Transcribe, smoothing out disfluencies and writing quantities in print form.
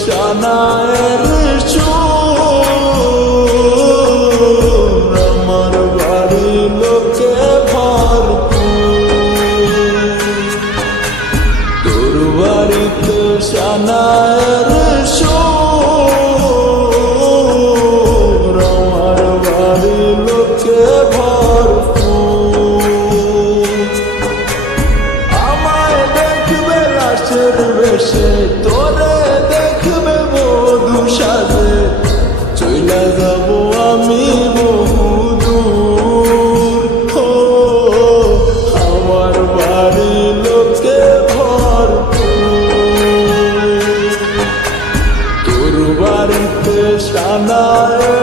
সানায়ের সুর আমার বাড়ির লোকে ভরপুর তোর বাড়িতে সানায়ের সুর আমার বাড়ির লোকে ভরপুর আমায় দেখবে লাশের বেশে তোরে দেখবে বধূ সাজে চইলা যাব আমি বহুদূর আমার বাড়ির লোকে ভরপুর তোর বাড়িতে সানায়ের